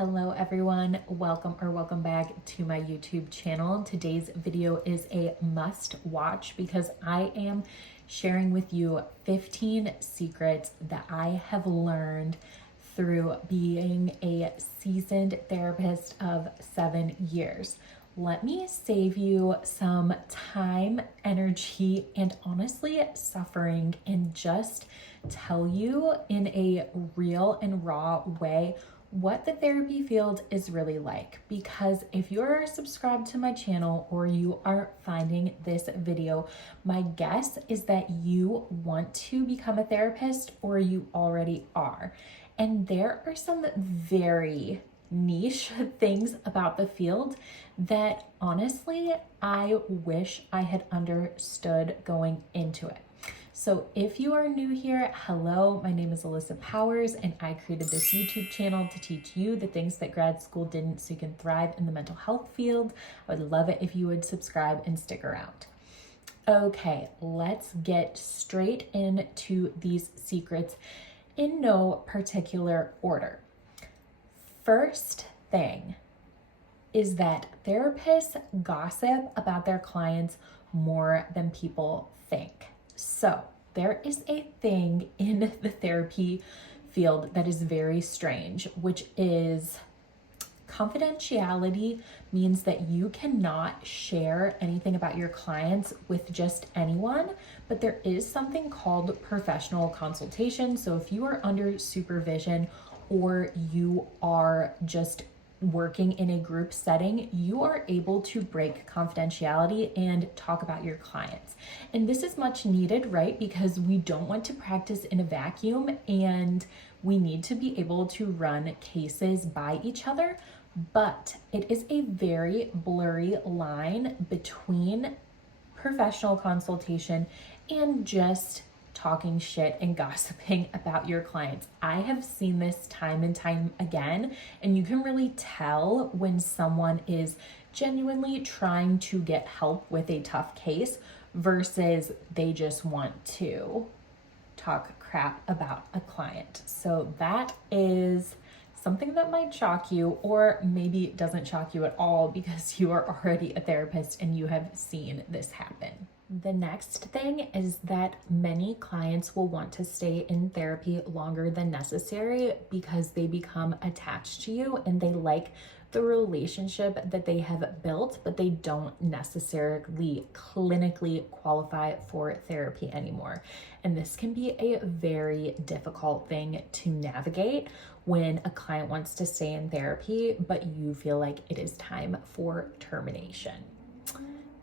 Hello everyone, welcome back to my YouTube channel. Today's video is a must watch because I am sharing with you 15 secrets that I have learned through being a seasoned therapist of 7 years. Let me save you some time, energy, and honestly suffering and just tell you in a real and raw way what the therapy field is really like. Because if you're subscribed to my channel or you are finding this video, my guess is that you want to become a therapist or you already are. And there are some very niche things about the field that honestly I wish I had understood going into it. So if you are new here, hello, my name is Allyssa Powers and I created this YouTube channel to teach you the things that grad school didn't so you can thrive in the mental health field. I would love it if you would subscribe and stick around. Okay, let's get straight into these secrets in no particular order. First thing is that therapists gossip about their clients more than people think. So there is a thing in the therapy field that is very strange, which is confidentiality means that you cannot share anything about your clients with just anyone, but there is something called professional consultation. So if you are under supervision or you are just working in a group setting, you are able to break confidentiality and talk about your clients. And this is much needed, right? Because we don't want to practice in a vacuum and we need to be able to run cases by each other. But it is a very blurry line between professional consultation and just talking shit and gossiping about your clients. I have seen this time and time again, and you can really tell when someone is genuinely trying to get help with a tough case versus they just want to talk crap about a client. So that is something that might shock you, or maybe it doesn't shock you at all because you are already a therapist and you have seen this happen. The next thing is that many clients will want to stay in therapy longer than necessary because they become attached to you and they like the relationship that they have built, but they don't necessarily clinically qualify for therapy anymore. And this can be a very difficult thing to navigate when a client wants to stay in therapy, but you feel like it is time for termination.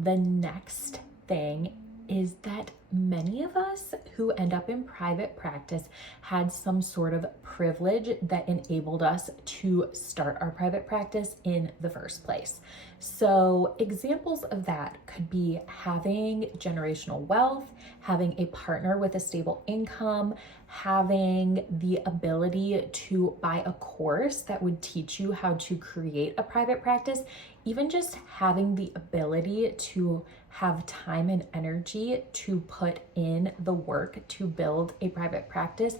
The next thing is that many of us who end up in private practice had some sort of privilege that enabled us to start our private practice in the first place. So examples of that could be having generational wealth, having a partner with a stable income, having the ability to buy a course that would teach you how to create a private practice, even just having the ability to have time and energy to put in the work to build a private practice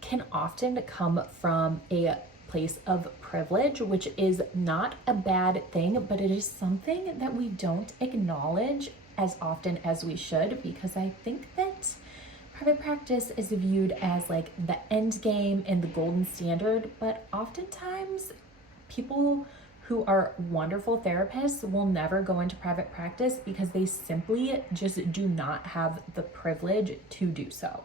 can often come from a place of privilege, which is not a bad thing, but it is something that we don't acknowledge as often as we should, because I think that private practice is viewed as like the end game and the golden standard, but oftentimes people who are wonderful therapists will never go into private practice because they simply just do not have the privilege to do so.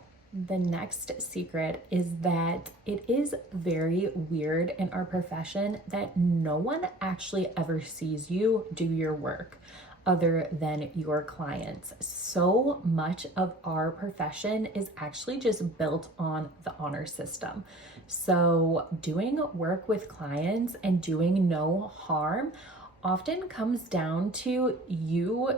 The next secret is that it is very weird in our profession that no one actually ever sees you do your work other than your clients. So much of our profession is actually just built on the honor system. So doing work with clients and doing no harm often comes down to you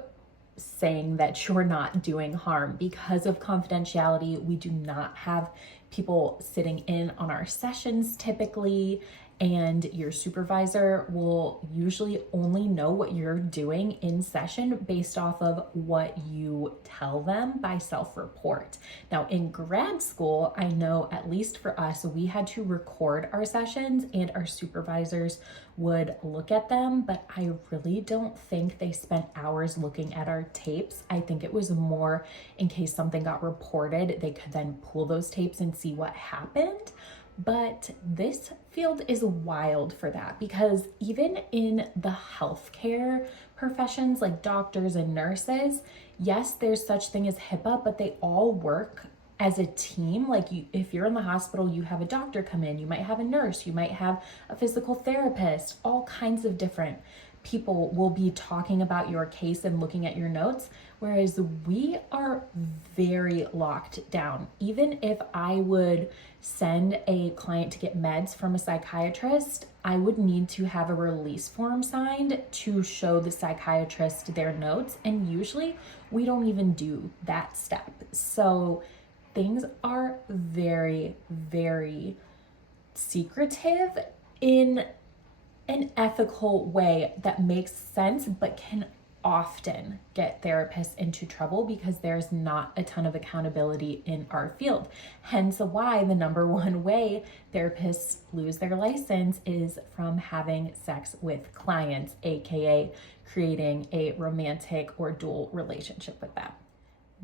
saying that you're not doing harm. Because of confidentiality, we do not have people sitting in on our sessions typically, and your supervisor will usually only know what you're doing in session based off of what you tell them by self-report. Now in grad school, I know at least for us, we had to record our sessions and our supervisors would look at them, but I really don't think they spent hours looking at our tapes. I think it was more in case something got reported, they could then pull those tapes and see what happened. But this field is wild for that, because even in the healthcare professions like doctors and nurses, yes, there's such thing as HIPAA, but they all work as a team. Like if you're in the hospital, you have a doctor come in, you might have a nurse, you might have a physical therapist, all kinds of different people will be talking about your case and looking at your notes, whereas we are very locked down. Even if I would send a client to get meds from a psychiatrist, I would need to have a release form signed to show the psychiatrist their notes, and usually we don't even do that step. So things are very, very secretive in an ethical way that makes sense, but can often get therapists into trouble because there's not a ton of accountability in our field. Hence why the number one way therapists lose their license is from having sex with clients, aka creating a romantic or dual relationship with them.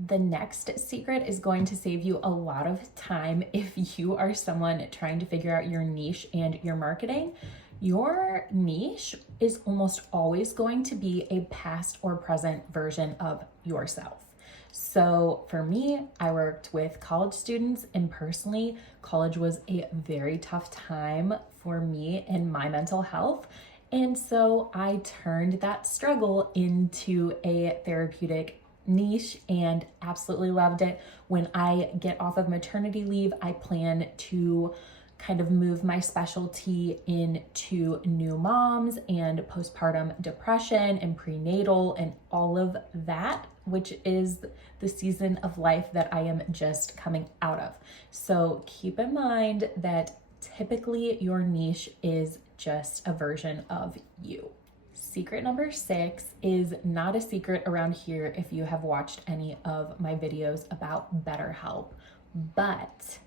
The next secret is going to save you a lot of time if you are someone trying to figure out your niche and your marketing. Your niche is almost always going to be a past or present version of yourself. So for me, I worked with college students, and personally, college was a very tough time for me and my mental health. And so I turned that struggle into a therapeutic niche and absolutely loved it. When I get off of maternity leave, I plan to kind of move my specialty into new moms and postpartum depression and prenatal and all of that, which is the season of life that I am just coming out of. So keep in mind that typically your niche is just a version of you. Secret number 6 is not a secret around here if you have watched any of my videos about BetterHelp, but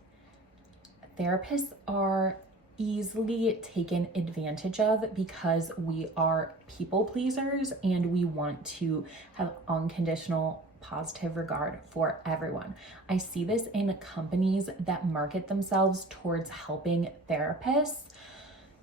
therapists are easily taken advantage of because we are people pleasers and we want to have unconditional positive regard for everyone. I see this in companies that market themselves towards helping therapists,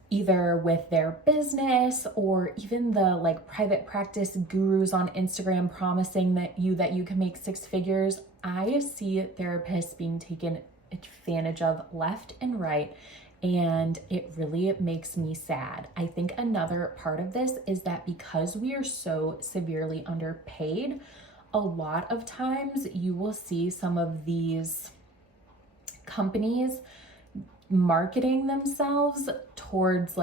either with their business or even the private practice gurus on Instagram promising that you can make 6 figures. I see therapists being taken advantage of left and right, and it really makes me sad. I think another part of this is that because we are so severely underpaid, a lot of times you will see some of these companies marketing themselves towards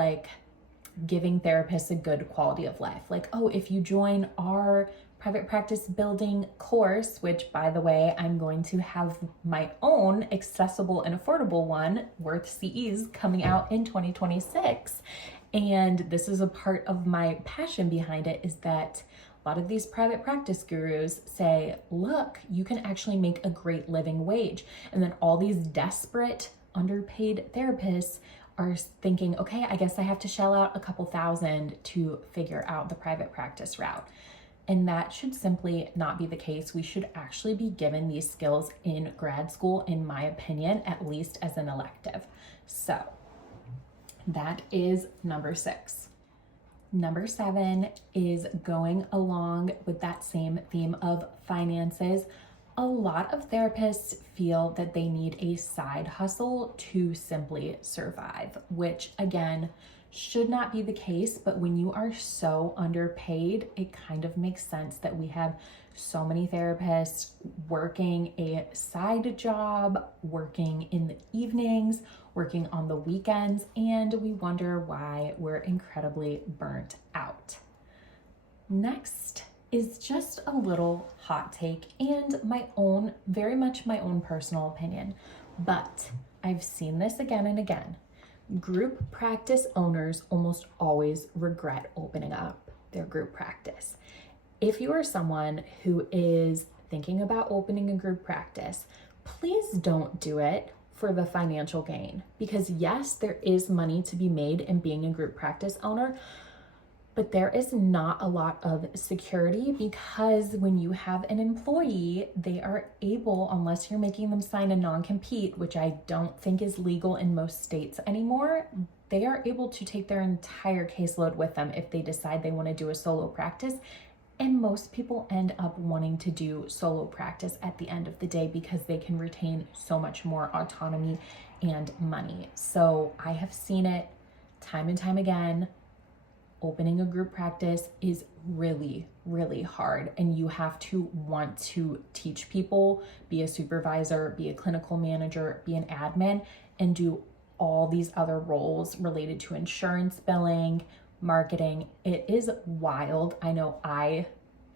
giving therapists a good quality of life. Oh, if you join our private practice building course, which by the way, I'm going to have my own accessible and affordable one, Worth CEs, coming out in 2026. And this is a part of my passion behind it, is that a lot of these private practice gurus say, look, you can actually make a great living wage. And then all these desperate, underpaid therapists are thinking, okay, I guess I have to shell out a couple thousand to figure out the private practice route. And that should simply not be the case. We should actually be given these skills in grad school, in my opinion, at least as an elective. So that is number 6. Number 7 is going along with that same theme of finances. A lot of therapists feel that they need a side hustle to simply survive, which again, should not be the case, but when you are so underpaid, it kind of makes sense that we have so many therapists working a side job, working in the evenings, working on the weekends, and we wonder why we're incredibly burnt out. Next is just a little hot take and very much my own personal opinion, but I've seen this again and again. Group practice owners almost always regret opening up their group practice. If you are someone who is thinking about opening a group practice, please don't do it for the financial gain, because yes, there is money to be made in being a group practice owner, but there is not a lot of security, because when you have an employee, they are able, unless you're making them sign a non-compete, which I don't think is legal in most states anymore, they are able to take their entire caseload with them if they decide they want to do a solo practice. And most people end up wanting to do solo practice at the end of the day because they can retain so much more autonomy and money. So I have seen it time and time again. Opening a group practice is really, really hard, and you have to want to teach people, be a supervisor, be a clinical manager, be an admin, and do all these other roles related to insurance billing, marketing. It is wild. I know I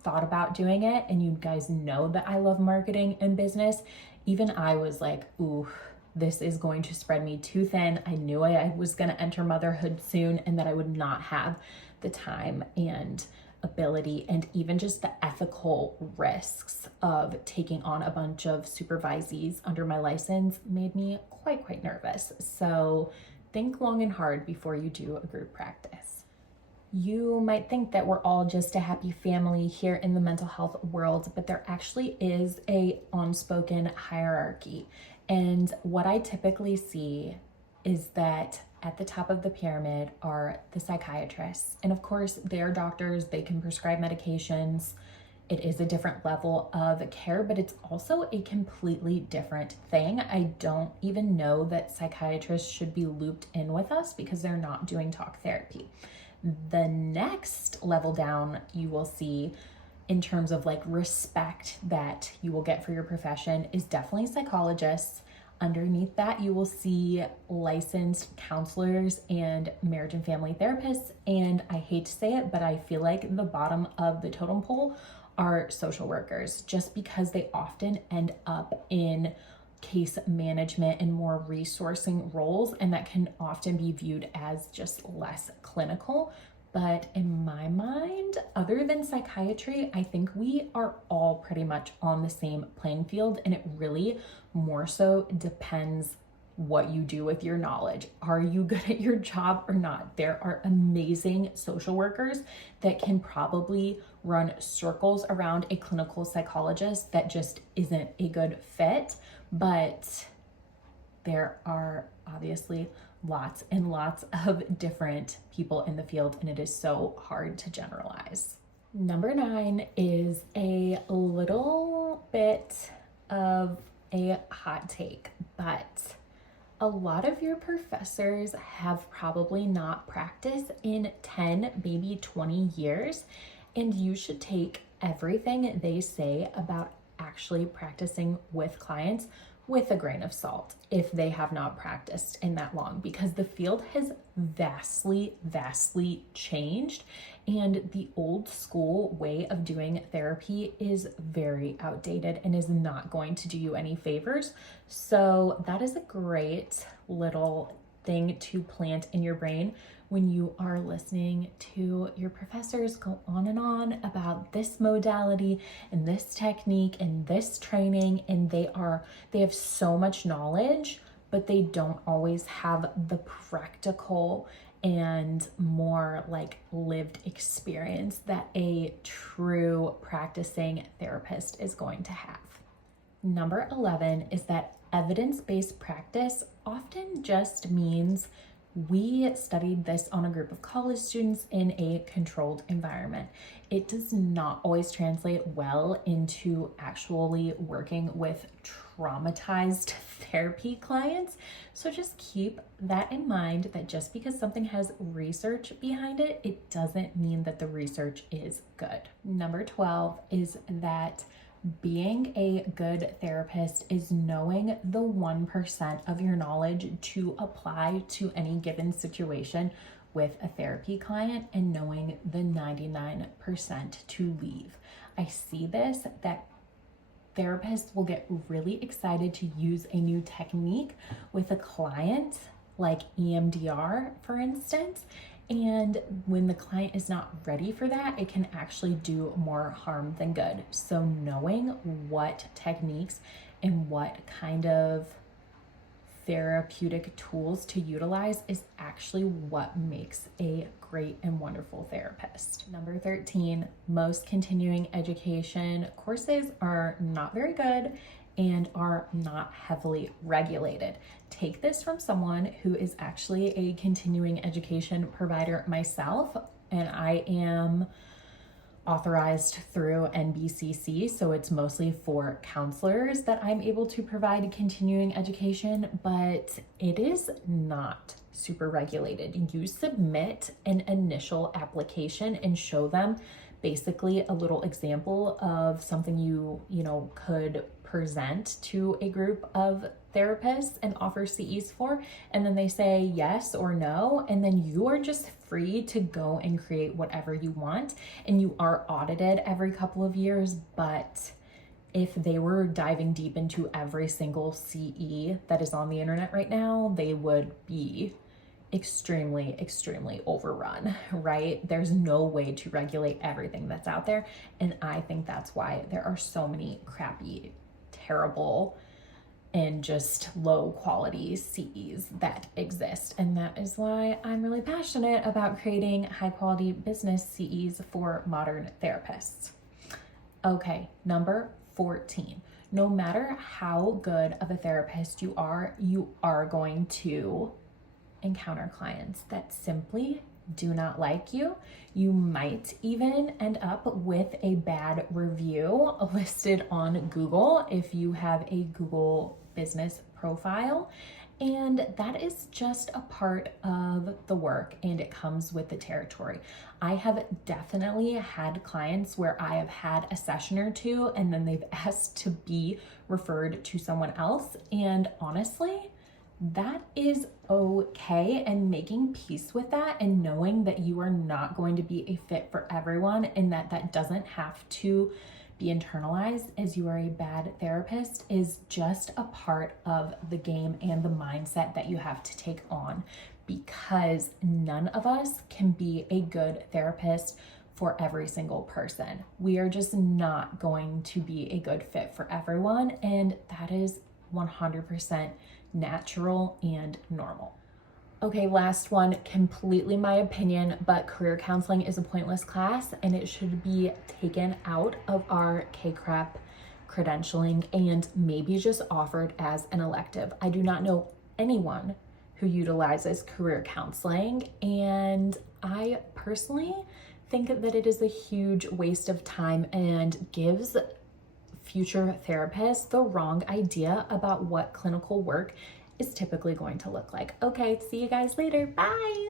thought about doing it, and you guys know that I love marketing and business. Even I was like, ooh, this is going to spread me too thin. I knew I was going to enter motherhood soon, and that I would not have the time and ability, and even just the ethical risks of taking on a bunch of supervisees under my license made me quite nervous. So think long and hard before you do a group practice. You might think that we're all just a happy family here in the mental health world, but there actually is a unspoken hierarchy. And what I typically see is that at the top of the pyramid are the psychiatrists. And of course, they are doctors, they can prescribe medications. It is a different level of care, but it's also a completely different thing. I don't even know that psychiatrists should be looped in with us because they're not doing talk therapy. The next level down you will see in terms of like respect that you will get for your profession is definitely psychologists. Underneath that, you will see licensed counselors and marriage and family therapists. And I hate to say it, but I feel like the bottom of the totem pole are social workers, just because they often end up in case management and more resourcing roles, and that can often be viewed as just less clinical. But in my mind, other than psychiatry, I think we are all pretty much on the same playing field, and it really more so depends what you do with your knowledge. Are you good at your job or not? There are amazing social workers that can probably run circles around a clinical psychologist that just isn't a good fit, but there are obviously lots and lots of different people in the field, and it is so hard to generalize. Number 9 is a little bit of a hot take, but a lot of your professors have probably not practiced in 10, maybe 20 years, and you should take everything they say about actually practicing with clients with a grain of salt if they have not practiced in that long, because the field has vastly changed, and the old school way of doing therapy is very outdated and is not going to do you any favors. So that is a great little thing to plant in your brain when you are listening to your professors go on and on about this modality and this technique and this training, and they have so much knowledge, but they don't always have the practical and more like lived experience that a true practicing therapist is going to have. Number 11 is that evidence-based practice often just means we studied this on a group of college students in a controlled environment. It does not always translate well into actually working with traumatized therapy clients. So just keep that in mind, that just because something has research behind it, it doesn't mean that the research is good. Number 12 is that being a good therapist is knowing the 1% of your knowledge to apply to any given situation with a therapy client, and knowing the 99% to leave. I see this, that therapists will get really excited to use a new technique with a client, like EMDR, for instance. And when the client is not ready for that, it can actually do more harm than good. So knowing what techniques and what kind of therapeutic tools to utilize is actually what makes a great and wonderful therapist. Number 13, most continuing education courses are not very good and are not heavily regulated. Take this from someone who is actually a continuing education provider myself, and I am authorized through NBCC, so it's mostly for counselors that I'm able to provide continuing education, but it is not super regulated. You submit an initial application and show them basically a little example of something you could present to a group of therapists and offer CEs for, and then they say yes or no, and then you are just free to go and create whatever you want, and you are audited every couple of years. But if they were diving deep into every single CE that is on the internet right now, they would be extremely overrun, right? There's no way to regulate everything that's out there, and I think that's why there are so many crappy, terrible, and just low quality CEs that exist. And that is why I'm really passionate about creating high quality business CEs for modern therapists. Okay, number 14. No matter how good of a therapist you are going to encounter clients that simply do not like you. You might even end up with a bad review listed on Google if you have a Google business profile. And that is just a part of the work, and it comes with the territory. I have definitely had clients where I have had a session or two and then they've asked to be referred to someone else. And honestly, that is okay, and making peace with that and knowing that you are not going to be a fit for everyone, and that doesn't have to be internalized as you are a bad therapist is just a part of the game and the mindset that you have to take on, because none of us can be a good therapist for every single person. We are just not going to be a good fit for everyone, and that is 100% natural and normal. Okay, last one, completely my opinion, but career counseling is a pointless class and it should be taken out of our KCREP credentialing and maybe just offered as an elective. I do not know anyone who utilizes career counseling, and I personally think that it is a huge waste of time and gives future therapists the wrong idea about what clinical work is typically going to look like. Okay, see you guys later. Bye.